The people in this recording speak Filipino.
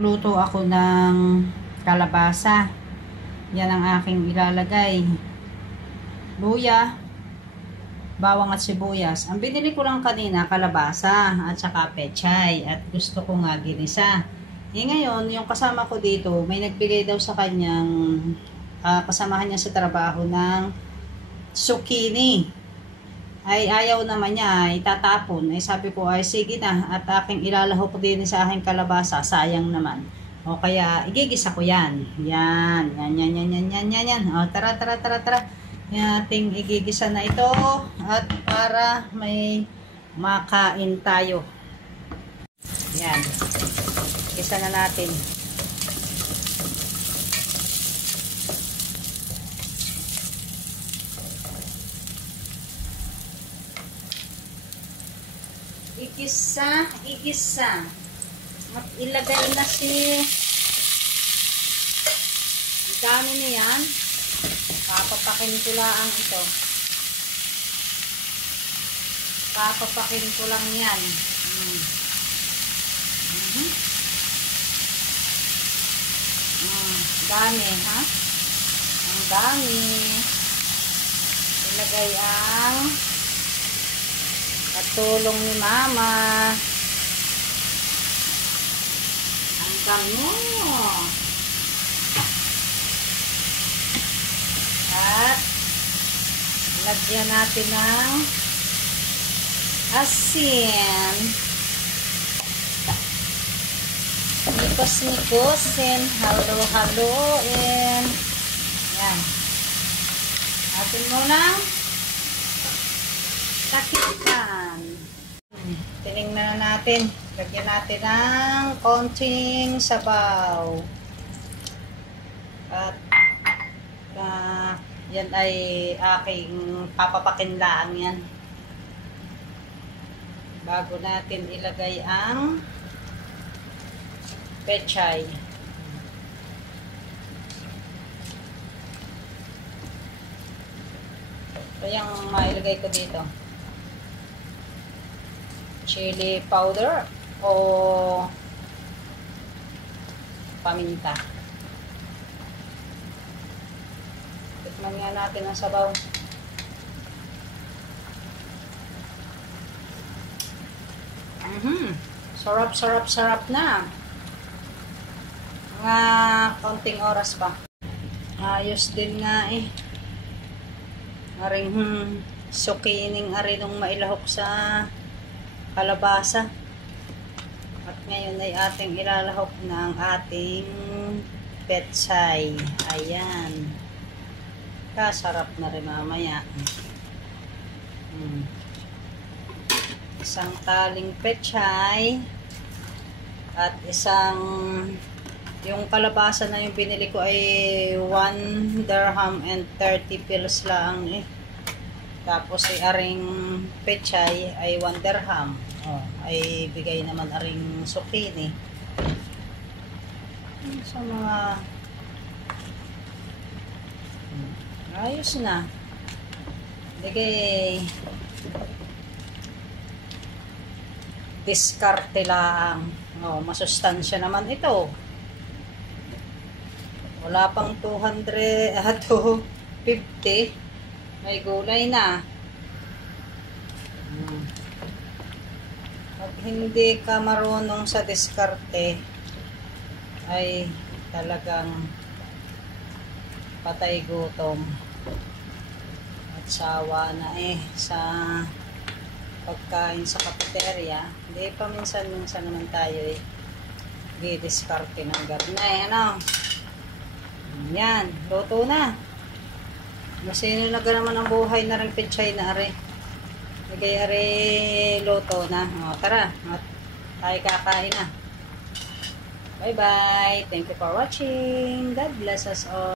Luto ako ng kalabasa. Yan ang aking ilalagay. Luya, bawang at sibuyas. Ang binili ko lang kanina, kalabasa at saka pechay. At gusto ko nga ginisa. Ngayon, yung kasama ko dito, may nagbigay daw sa kanyang kasamahan niya sa trabaho ng zucchini. Ay ayaw naman niya, itatapon. Ay sabi ko, ay sige na, at aking ilalahok din sa aking kalabasa, sayang naman. O kaya igigisa ko yan. Yan. O tara. Yan, ating igigisa na ito at para may makain tayo. Yan. Igisa na natin. Igisa. Ilagay na ang dami niyan. Papapakin ko lang ito. Papapakin ko lang yan. Dami, ha? Ang dami. Ilagay ang katulong ni mama. Ang bango. At lagyan natin ng asin. Nikos-nikosin. Halo-haloin. Yan. Atin munang takipan. Tinignan na natin. Lagyan natin ng konting sabaw. At yan ay aking papapakinlaang yan. Bago natin ilagay ang pechay. Ito yung mailagay ko dito. Chili powder o paminta. Tikman nga natin ang sabaw. Sarap na. Mga kaunting oras pa. Ayos din nga eh. Aring zucchini arinong mailahok sa kalabasa. At ngayon ay ating ilalahok na ang ating pechay. Ayan. Kasarap na rin mamaya. Isang taling pechay at isang yung kalabasa na yung binili ko ay 1 dirham and 30 pills lang eh. Tapos ay aring pechay ay 1 dirham. Ay bigay naman aring zucchini. Sa mga ayos na. Bigay diskarte lang. Masustansya naman ito. Wala pang 250. May gulay na. Pag hindi ka marunong sa diskarte, ay talagang patay gutom. At sawa na sa pagkain sa cafeteria. Hindi pa minsan naman tayo didiskarte ng garnay. Yan, luto na. Masinilaga naman ang buhay na rin pechay na are. Lagay are luto na. Tara, tayo kakain na. Bye bye. Thank you for watching. God bless us all.